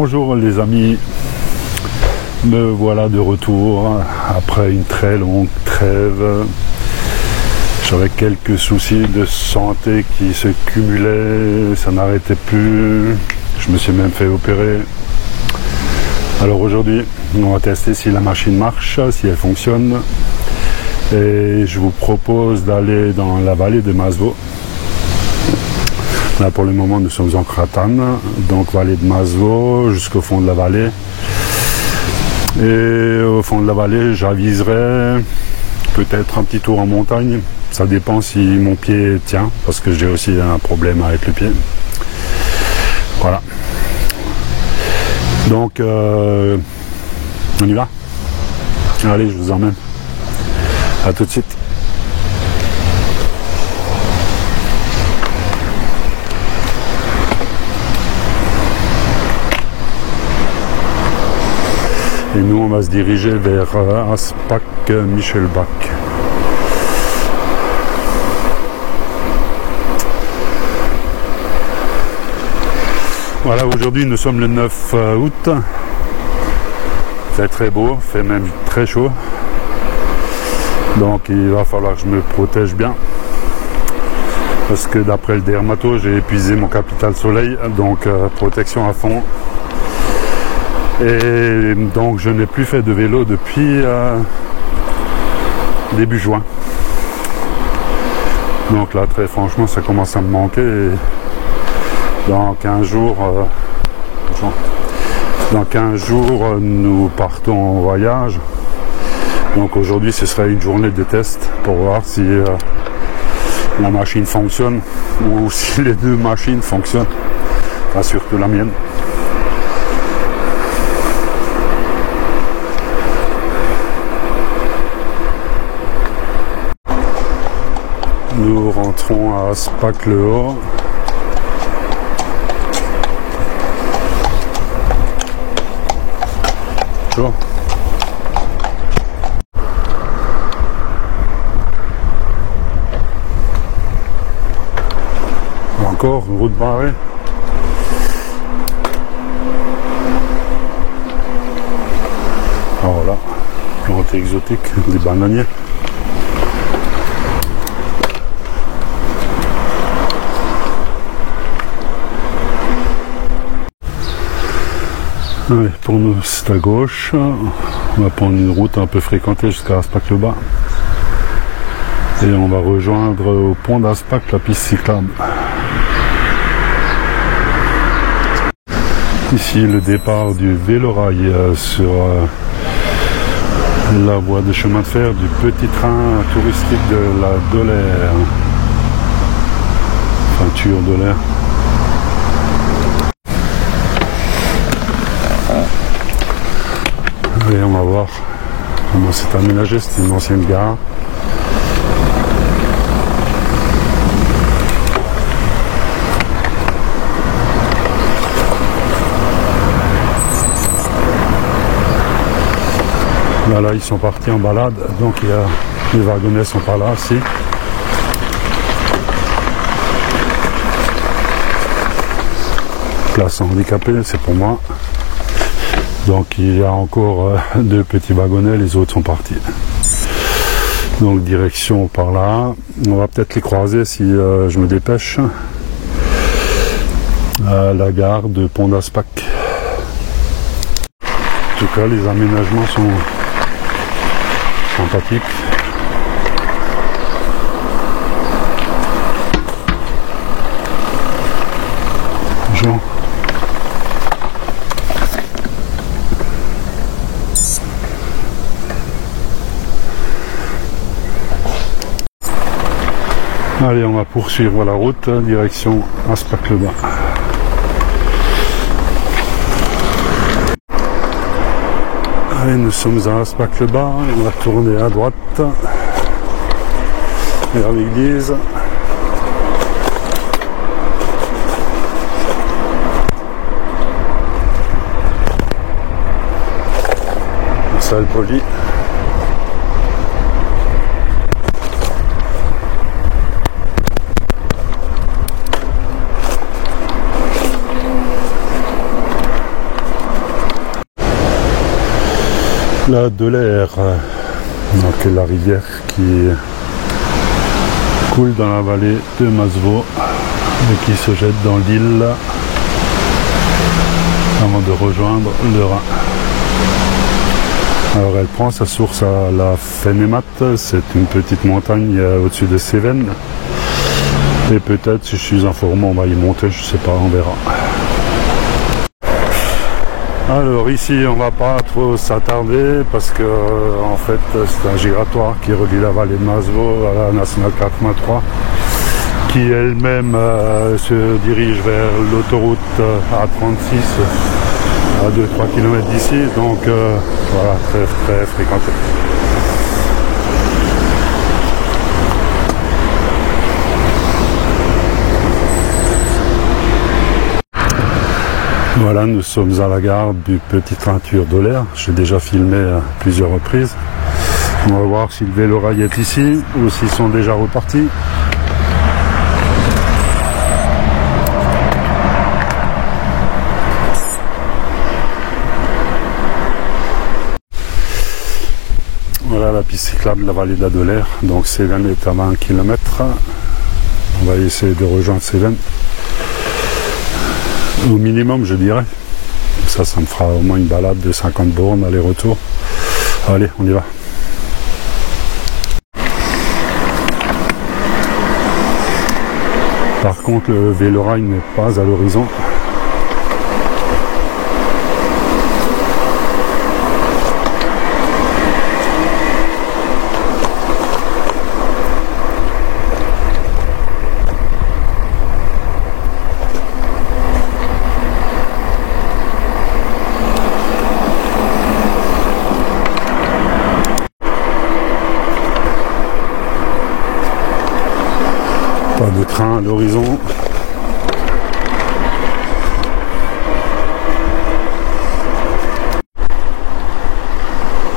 Bonjour les amis, me voilà de retour après une très longue trêve. J'avais quelques soucis de santé qui se cumulaient, ça n'arrêtait plus, je me suis même fait opérer. Alors aujourd'hui, on va tester si la machine marche, si elle fonctionne. Et je vous propose d'aller dans la vallée de Masevaux. Là pour le moment nous sommes en Cratane, donc vallée de Masevaux jusqu'au fond de la vallée. Et au fond de la vallée j'aviserai peut-être un petit tour en montagne. Ça dépend si mon pied tient, parce que j'ai aussi un problème avec le pied. Voilà. Donc on y va. Allez, je vous emmène. À tout de suite. Et nous, on va se diriger vers Aspach-Michelbach. Voilà, aujourd'hui, nous sommes le 9 août. C'est très beau, fait même très chaud. Donc, il va falloir que je me protège bien. Parce que d'après le dermato, j'ai épuisé mon capital soleil. Donc, protection à fond. Et donc je n'ai plus fait de vélo depuis début juin. Donc là très franchement ça commence à me manquer. Et dans 15 jours, nous partons en voyage. Donc aujourd'hui ce sera une journée de test pour voir si la machine fonctionne ou si les deux machines fonctionnent. Enfin, surtout la mienne. Nous rentrons à Aspach-le-Haut. Bonjour. Encore une route barrée. Alors là, plante exotique, des bananiers. Allez, pour nous c'est à gauche, on va prendre une route un peu fréquentée jusqu'à Aspach-le-Bas et on va rejoindre au pont d'Aspach la piste cyclable. Ici le départ du vélorail sur la voie de chemin de fer du petit train touristique de la Dolère, Peinture Dolère. Allez, on va voir comment c'est aménagé, c'est une ancienne gare. Là, ils sont partis en balade, donc il y a, les wagonnets sont pas là, si. Place handicapée, c'est pour moi. Donc il y a encore deux petits wagonnets, les autres sont partis. Donc direction par là. On va peut-être les croiser si je me dépêche. À la gare de Pont d'Aspach. En tout cas, les aménagements sont sympathiques. Bonjour. Allez, on va poursuivre la route, direction Aspach-le-Bas. Allez, nous sommes à Aspach-le-Bas, on va tourner à droite vers l'église. Salle polie. La Dolère, donc la rivière qui coule dans la vallée de Masevaux et qui se jette dans l'île avant de rejoindre le Rhin. Alors elle prend sa source à la Fénémat, c'est une petite montagne au-dessus de Cévennes. Et peut-être, si je suis informant, on va y monter, je sais pas, on verra. Alors ici, on va pas trop s'attarder parce que en fait, c'est un giratoire qui relie la vallée de Masevaux à la nationale 83, qui elle-même se dirige vers l'autoroute A36 à 2-3 km d'ici, donc voilà, très fréquenté. Voilà, nous sommes à la gare du Petit Train Tuur-Dolère. J'ai déjà filmé à plusieurs reprises. On va voir si le vélorail est ici ou s'ils sont déjà repartis. Voilà la piste cyclable de la vallée de la Dolère. Donc Cévennes est à 20 km. On va essayer de rejoindre Cévennes. Au minimum, je dirais. Ça me fera au moins une balade de 50 bornes aller-retour. Allez, on y va. Par contre, le vélorail n'est pas à l'horizon. Pas de train à l'horizon.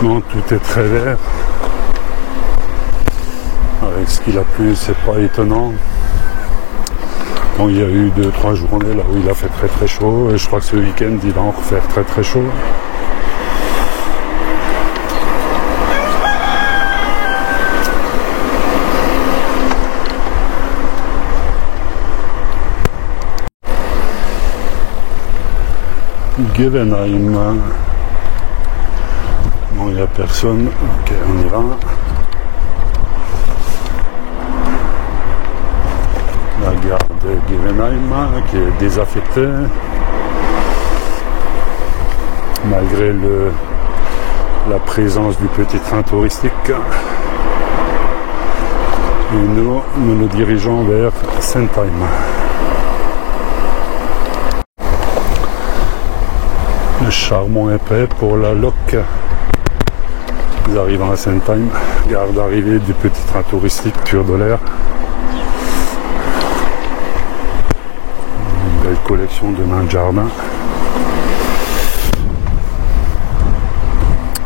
Non, tout est très vert. Avec ce qu'il a plu, c'est pas étonnant. Bon, il y a eu 2-3 journées là où il a fait très chaud. Et je crois que ce week-end, il va encore faire très chaud. Gevenheim. Bon, il n'y a personne. Ok, on y va. La gare de Gevenheim qui est désaffectée. Malgré la présence du petit train touristique. Et nous dirigeons vers Sentheim. Le charbon est prêt pour la loc. Nous arrivons à Sentheim, gare d'arrivée du petit train touristique Tuur-Dolère. Une belle collection de nains de jardin.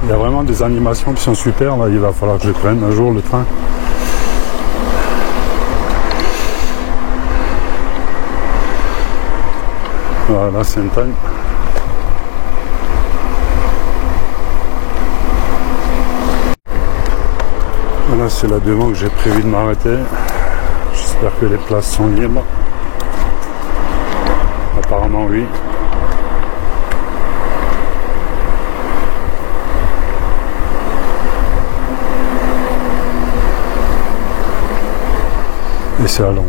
Il y a vraiment des animations qui sont super. Là, il va falloir que je prenne un jour le train. Voilà, Sentheim. Voilà, c'est là devant que j'ai prévu de m'arrêter. J'espère que les places sont libres. Apparemment oui. Et c'est à l'ombre.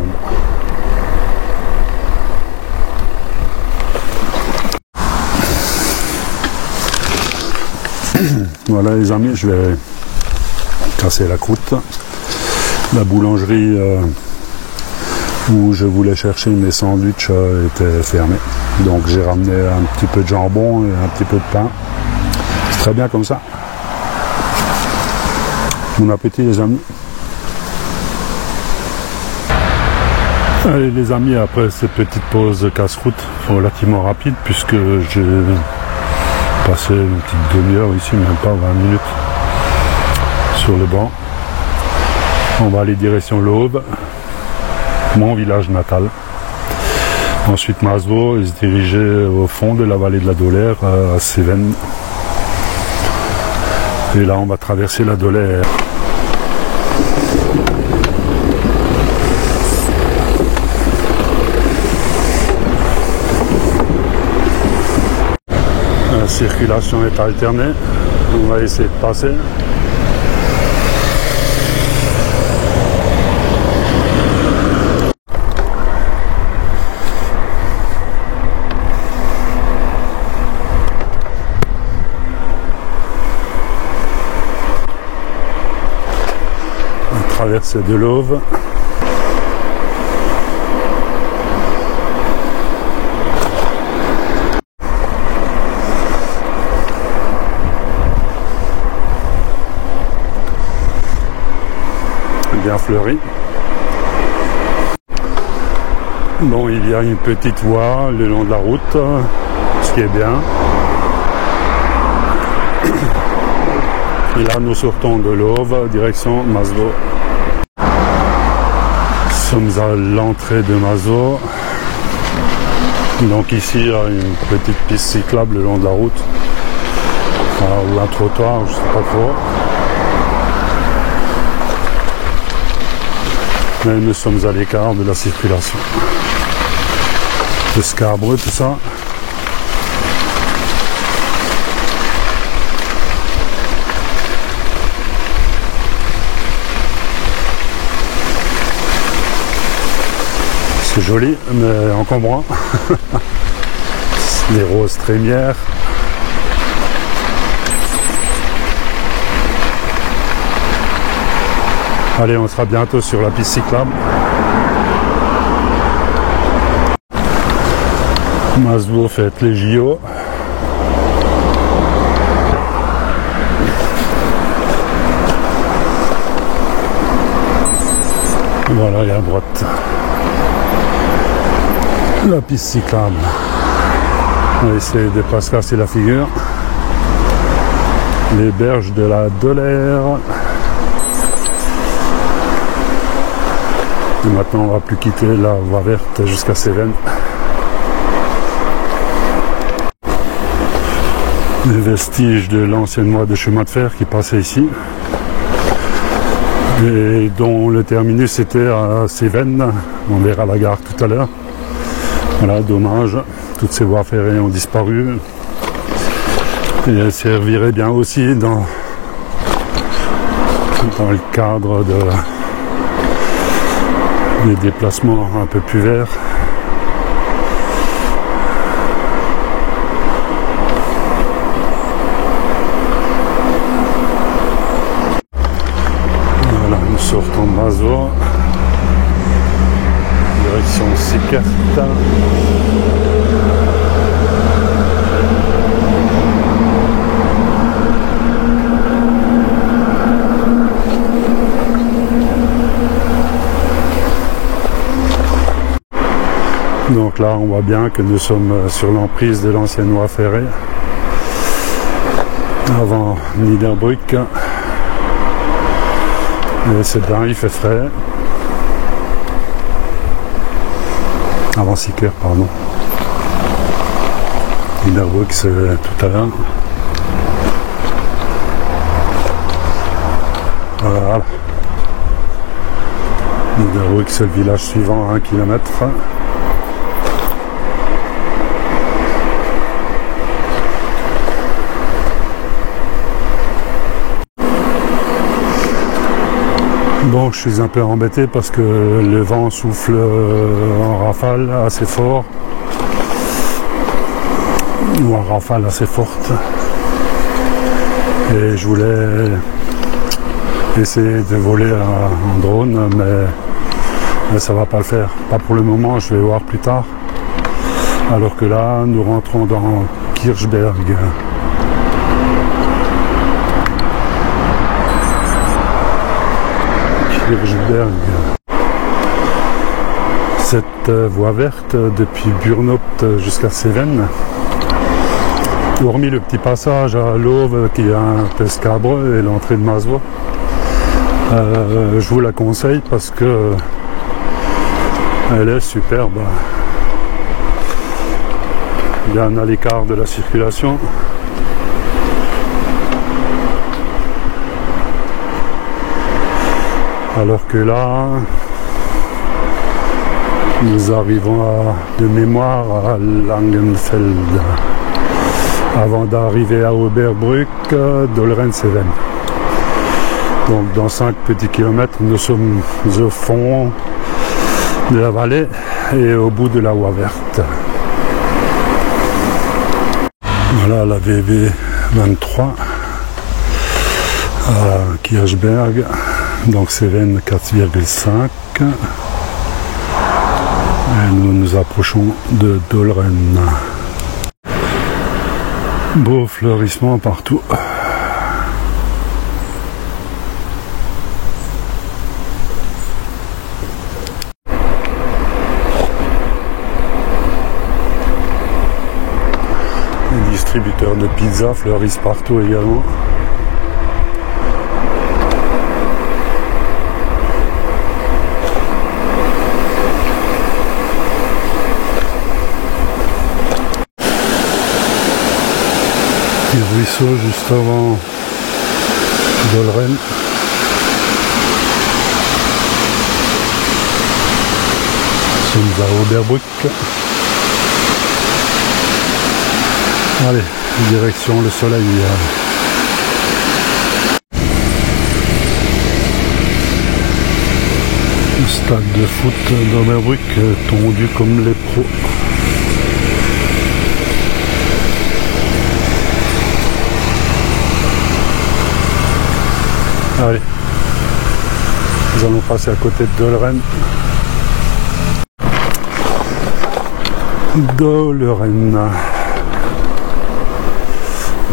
Voilà les amis, je vais casser la croûte. La boulangerie où je voulais chercher mes sandwichs était fermée. Donc j'ai ramené un petit peu de jambon et un petit peu de pain. C'est très bien comme ça. Bon appétit les amis. Allez les amis, après cette petite pause casse-croûte relativement rapide, puisque j'ai passé une petite demi-heure ici, même pas 20 minutes sur le banc. On va aller direction l'Aube, mon village natal. Ensuite Masevaux et se diriger au fond de la vallée de la Dolère à Cévennes. Et là, on va traverser la Dolère. La circulation est alternée. On va essayer de passer. Traversée de l'Auve. Bien fleuri. Bon, il y a une petite voie le long de la route, ce qui est bien. Et là, nous sortons de l'Auve, direction Masevaux. Nous sommes à l'entrée de Masevaux. Donc ici, il y a une petite piste cyclable le long de la route. Ou un trottoir, je ne sais pas trop. Mais nous sommes à l'écart de la circulation. Le Scabreux, tout ça. C'est joli, mais encombrant. Les roses trémières. Allez, on sera bientôt sur la piste cyclable. Masevaux fête les JO. Voilà, et à droite. La piste cyclable. On va essayer de ne pas se casser la figure. Les berges de la Dolère. Et maintenant, on ne va plus quitter la voie verte jusqu'à Cévennes. Les vestiges de l'ancienne voie de chemin de fer qui passait ici. Et dont le terminus était à Cévennes. On verra la gare tout à l'heure. Voilà, dommage. Toutes ces voies ferrées ont disparu. Et elles serviraient bien aussi dans le cadre des déplacements un peu plus verts. Voilà, nous sortons de Masevaux. Direction Siquerta. Donc là, on voit bien que nous sommes sur l'emprise de l'ancienne voie ferrée. Avant Niederbrück. Et c'est bien, il fait frais. Avant Siquer, pardon. Niederbrück, c'est tout à l'heure. Voilà. Niederbrück, c'est le village suivant à 1 km. Bon, je suis un peu embêté parce que le vent souffle en rafale assez fort, ou en rafale assez forte, et je voulais essayer de voler en drone, mais ça va pas le faire, pas pour le moment, je vais voir plus tard, alors que là nous rentrons dans Kirchberg. Cette voie verte depuis Burnopt jusqu'à Cévennes, hormis le petit passage à l'Auve qui est un peu scabreux et l'entrée de Masevaux, je vous la conseille parce que elle est superbe, bien à l'écart de la circulation. Alors que là, nous arrivons de mémoire à Langenfeld avant d'arriver à Oberbrück, Dollrens-Seven. Donc dans 5 petits kilomètres, nous sommes au fond de la vallée et au bout de la voie verte. Voilà la VV 23 à Kirchberg, donc Seven 4,5. Et nous nous approchons de Dollren. Beau fleurissement partout. Les distributeurs de pizza fleurissent partout également. Petit ruisseau juste avant Dollren. Nous sommes à Oberbrück. Allez, direction le soleil. Le stade de foot d'Oberbrück tondu comme les pros. Allez, nous allons passer à côté de Dollren. Dollren.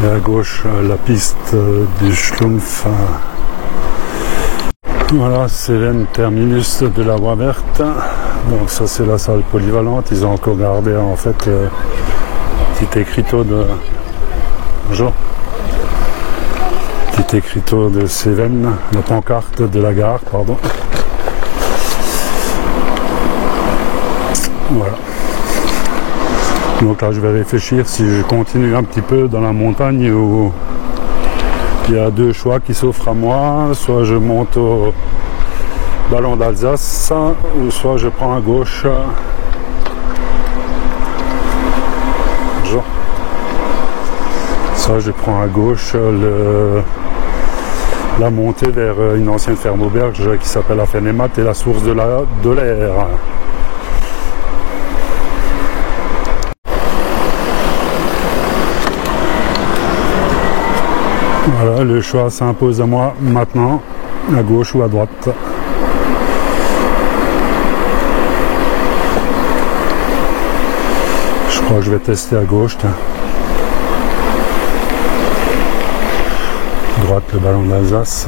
Et à gauche, la piste du Schlumpf. Voilà, c'est le terminus de la voie verte. Donc ça, c'est la salle polyvalente. Ils ont encore gardé en fait petit écriteau de... Bonjour. Petit écriteau de Seven, la pancarte de la gare, pardon. Voilà. Donc là, je vais réfléchir si je continue un petit peu dans la montagne où il y a 2 choix qui s'offrent à moi. Soit je monte au Ballon d'Alsace, ou soit je prends à gauche. Bonjour. Soit je prends à gauche la montée vers une ancienne ferme auberge qui s'appelle la Fenemat et la source de l'air. Voilà, le choix s'impose à moi maintenant, à gauche ou à droite. Je crois que je vais tester à gauche. Tiens. Droite, le Ballon d'Alsace.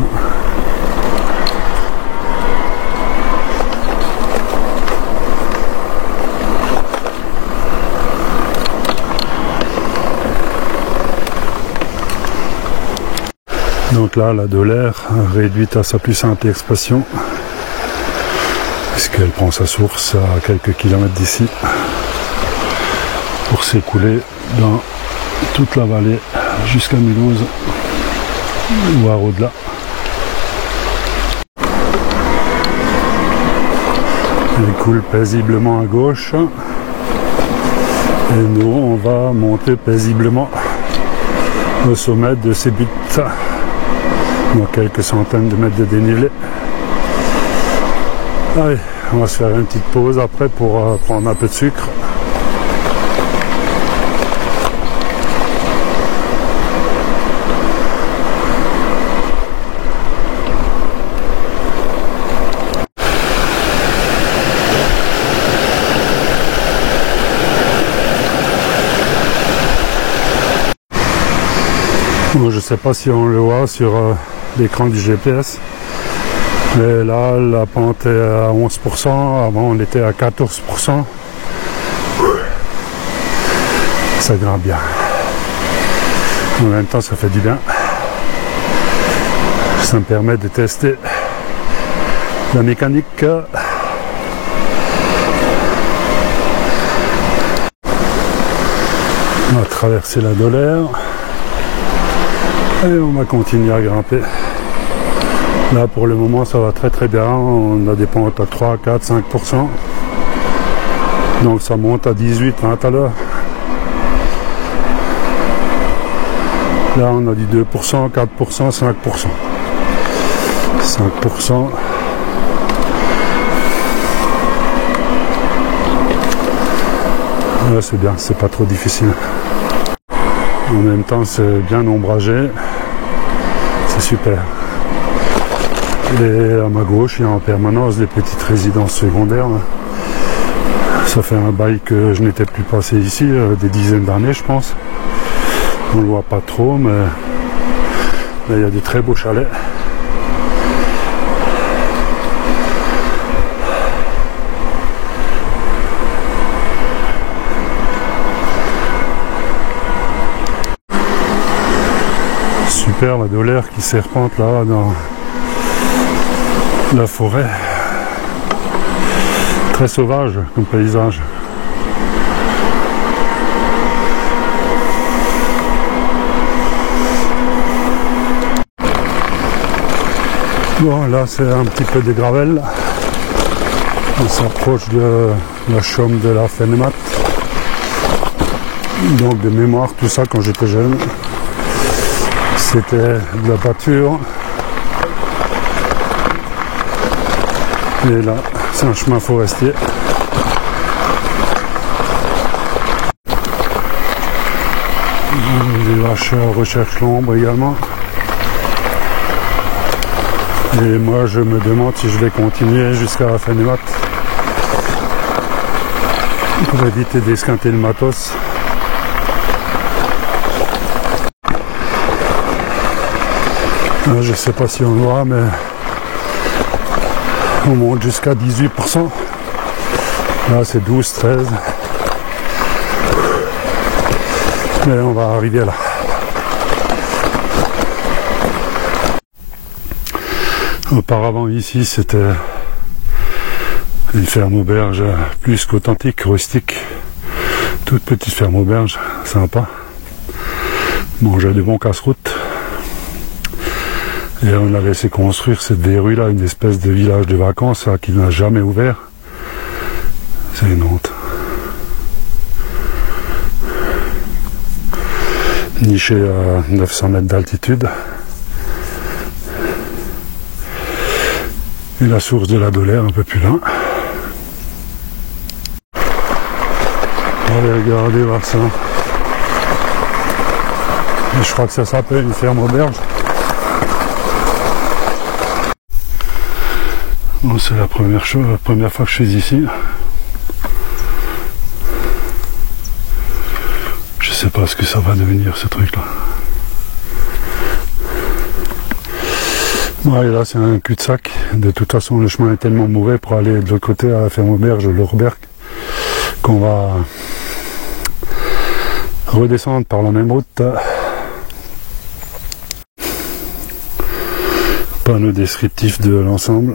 Donc là, la Doller réduite à sa plus simple expression, puisqu'elle prend sa source à quelques kilomètres d'ici, pour s'écouler dans toute la vallée jusqu'à Mulhouse, voire au-delà. Elle coule paisiblement à gauche, et nous, on va monter paisiblement au sommet de ces buttes. Donc quelques centaines de mètres de dénivelé. Allez, on va se faire une petite pause après pour prendre un peu de sucre. Bon, je ne sais pas si on le voit sur l'écran du GPS, mais là la pente est à 11%, avant on était à 14%. Ça grimpe bien, en même temps ça fait du bien, ça me permet de tester la mécanique. On va traverser la Doller et on va continuer à grimper Là pour le moment ça va très très bien, on a des pentes à 3, 4, 5%. Donc ça monte à 18, 20 à l'heure. Là on a dit 2%, 4%, 5%. 5%. Là c'est bien, c'est pas trop difficile. En même temps c'est bien ombragé. C'est super. Et à ma gauche, il y a en permanence des petites résidences secondaires. Ça fait un bail que je n'étais plus passé ici, des dizaines d'années je pense. On ne le voit pas trop, mais là il y a des très beaux chalets. Super la Dolaire qui serpente là dans la forêt. Très sauvage comme paysage. Bon là c'est un petit peu des gravels. On s'approche de la chaume de la Fénémat. Donc de mémoire tout ça quand j'étais jeune. C'était de la pâture. Et là, c'est un chemin forestier. Les vaches recherchent l'ombre également. Et moi, je me demande si je vais continuer jusqu'à la Fénémat pour éviter d'esquinter le matos. Je sais pas si on le voit, mais on monte jusqu'à 18%. Là, c'est 12, 13. Mais on va arriver là. Auparavant, ici, c'était une ferme-auberge plus qu'authentique, rustique. Toute petite ferme-auberge, sympa. Manger des bons casse-routes. Et on a laissé construire cette verrue là, une espèce de village de vacances là, qui n'a jamais ouvert. C'est une honte. Niché à 900 mètres d'altitude. Et la source de la Dolaire un peu plus loin. Allez, regardez, voir ça. Et je crois que ça s'appelle une ferme auberge. Bon, c'est la première fois que je suis ici. Je sais pas ce que ça va devenir ce truc là. Bon, et là c'est un cul-de-sac. De toute façon le chemin est tellement mauvais pour aller de l'autre côté à la ferme auberge de Lorberg qu'on va redescendre par la même route. Panneau descriptif de l'ensemble.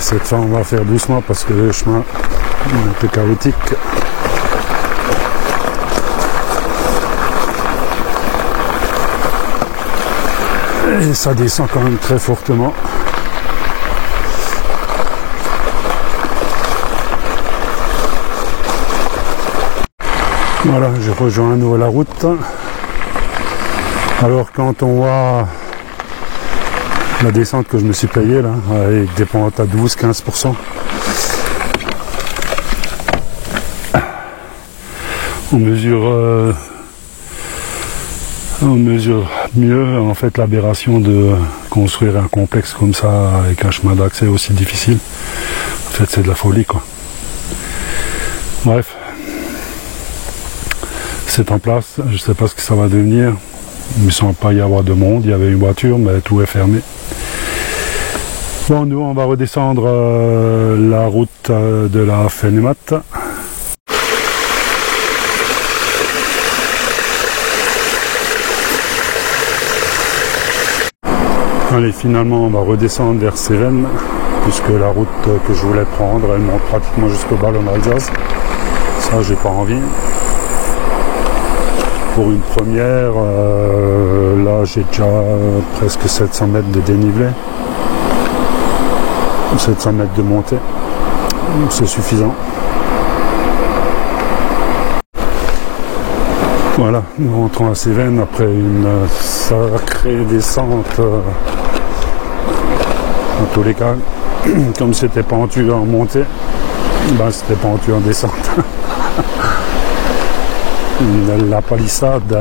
cette fois, on va faire doucement parce que le chemin est un peu chaotique. Et ça descend quand même très fortement. Voilà, j'ai rejoint à nouveau la route. Alors quand on voit la descente que je me suis payée là, avec des pentes à 12-15%, on mesure mieux en fait l'aberration de construire un complexe comme ça avec un chemin d'accès aussi difficile. En fait, c'est de la folie quoi. Bref, c'est en place, je ne sais pas ce que ça va devenir. Il ne semble pas y avoir de monde, il y avait une voiture mais tout est fermé. Bon, nous on va redescendre la route de la Fénémat. Allez, finalement on va redescendre vers Cévennes, puisque la route que je voulais prendre, elle monte pratiquement jusqu'au ballon d'Alsace. Ça, j'ai pas envie. Pour une première, là j'ai déjà presque 700 mètres de dénivelé, 700 mètres de montée, c'est suffisant. Voilà, nous rentrons à Cévennes après une sacrée descente. En tous les cas, comme c'était pentu en montée, ben c'était pentu en descente. La palissade.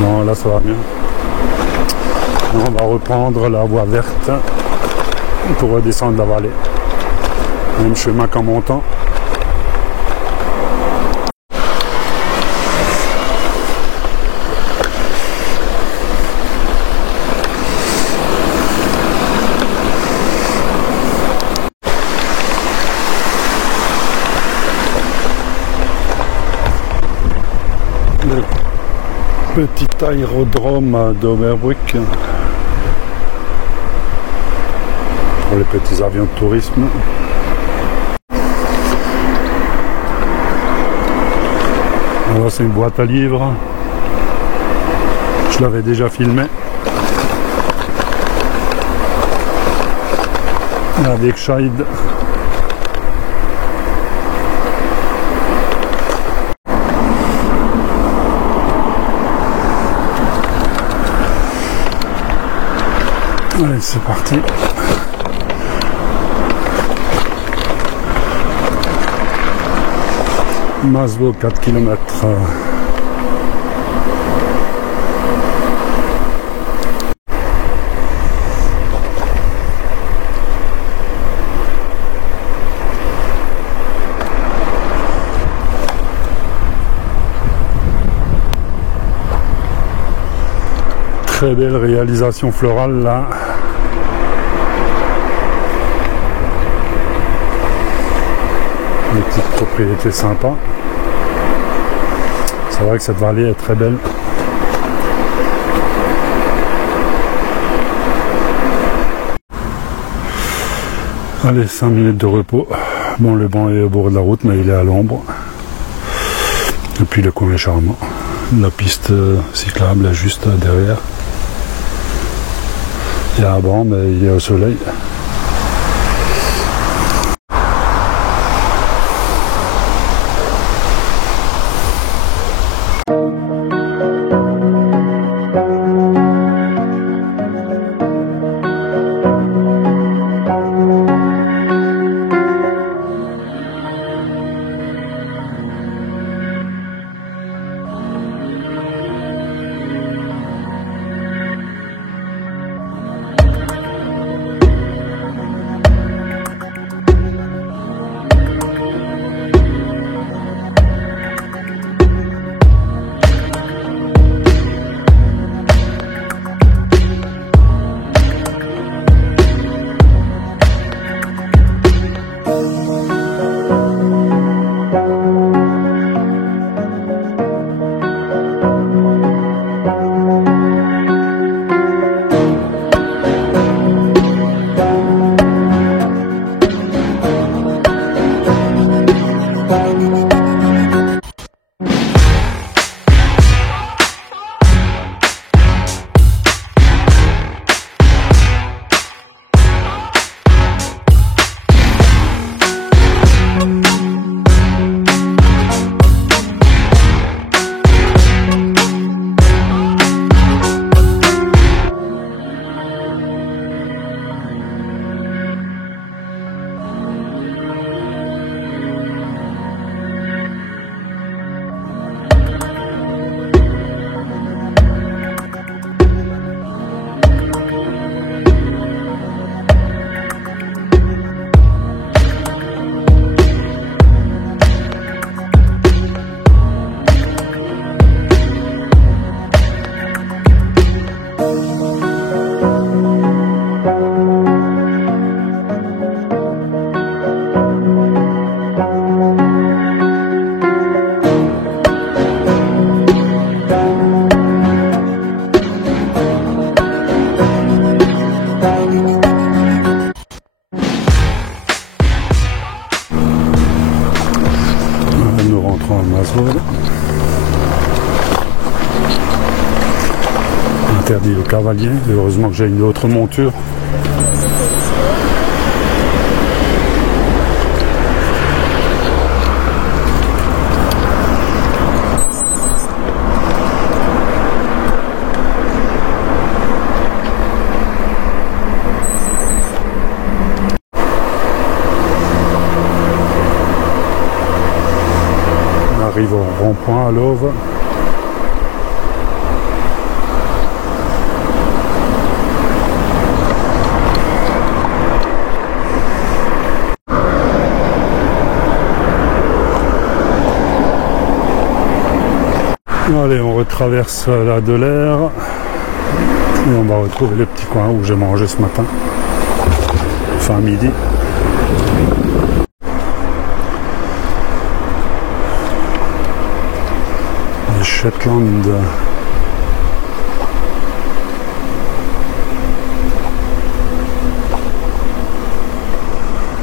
Non, là ça va bien. On va reprendre la voie verte pour redescendre la vallée. Même chemin qu'en montant. Le petit aérodrome d'Oberbruck pour les petits avions de tourisme. Là c'est une boîte à livres, je l'avais déjà filmé. Avec Scheid. Allez, c'est parti. Maslow, 4 km. Très belle réalisation florale là. Une petite propriété sympa. C'est vrai que cette vallée est très belle. Allez, 5 minutes de repos. Bon, le banc est au bord de la route, mais il est à l'ombre. Et puis le coin est charmant. La piste cyclable est juste derrière. Il y a un banc, mais il est au soleil. contrôle. Interdit le cavalier. Heureusement que j'ai une autre monture. On arrive au rond-point à l'Auve. Allez, on retraverse la Delaire et on va retrouver le petit coin où j'ai mangé ce matin, fin midi. Les Shetland.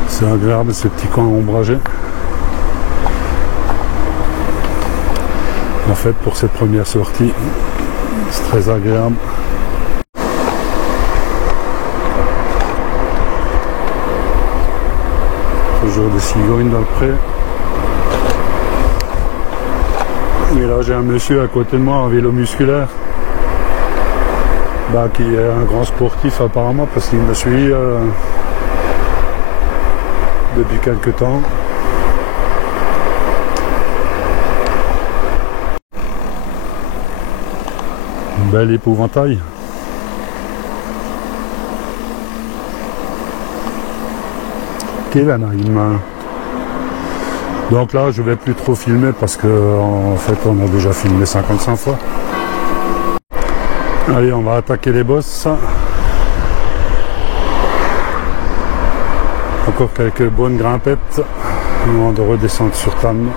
C'est agréable ce petit coin ombragé. En fait, pour cette première sortie, c'est très agréable. Toujours des cigognes dans le pré. Et là, j'ai un monsieur à côté de moi en vélo musculaire, qui est un grand sportif apparemment, parce qu'il me suit depuis quelques temps. Bel épouvantail. Kevenheim. Donc là, je vais plus trop filmer parce que en fait, on a déjà filmé 55 fois. Allez, on va attaquer les bosses. Encore quelques bonnes grimpettes avant de redescendre sur Tann.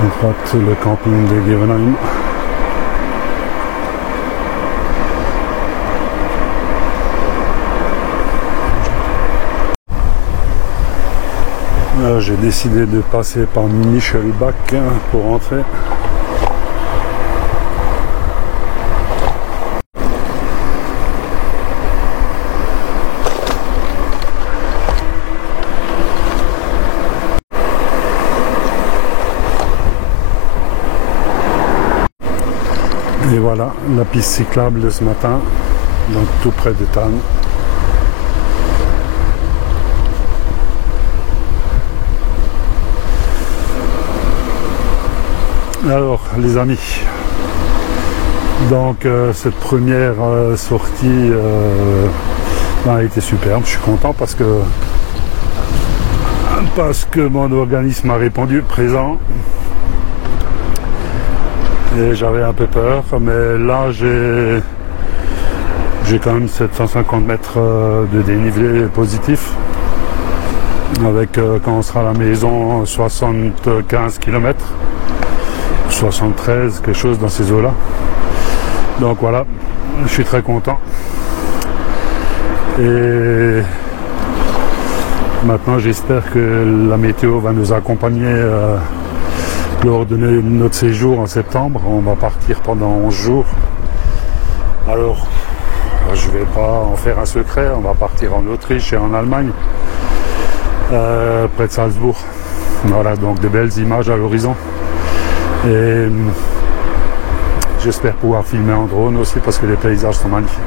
À droite, le camping de Kevenheim. J'ai décidé de passer par Michelbach pour rentrer. Et voilà la piste cyclable de ce matin, donc tout près de Tann. Alors les amis, donc cette première sortie a été superbe, je suis content parce que mon organisme a répondu présent. Et j'avais un peu peur, mais là j'ai quand même 750 mètres de dénivelé positif, avec quand on sera à la maison 75 km, 73, quelque chose dans ces eaux-là. Donc voilà, je suis très content. Et maintenant j'espère que la météo va nous accompagner lors de notre séjour en septembre. On va partir pendant 11 jours. Alors, je ne vais pas en faire un secret, on va partir en Autriche et en Allemagne, près de Salzbourg. Voilà, donc de belles images à l'horizon. Et j'espère pouvoir filmer en drone aussi parce que les paysages sont magnifiques.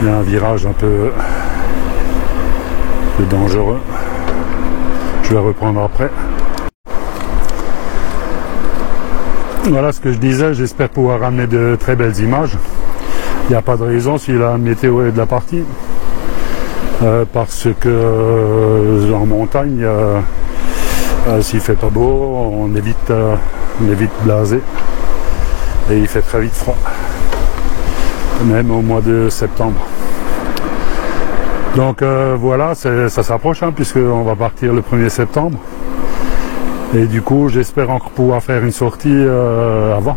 Il y a un virage un peu dangereux. Je vais reprendre après. Voilà ce que je disais, j'espère pouvoir ramener de très belles images. Il n'y a pas de raison si la météo est de la partie. Parce que en montagne, s'il fait pas beau, on est vite blasé. Et il fait très vite froid. Même au mois de septembre. Donc voilà, ça s'approche puisqu'on va partir le 1er septembre. Et du coup, j'espère encore pouvoir faire une sortie avant.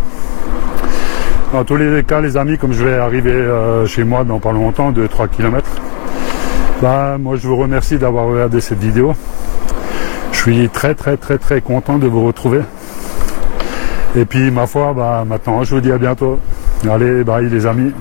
Dans tous les cas, les amis, comme je vais arriver chez moi dans pas longtemps, 2-3 km, moi je vous remercie d'avoir regardé cette vidéo. Je suis très content de vous retrouver. Et puis ma foi, maintenant je vous dis à bientôt. Allez, bye les amis.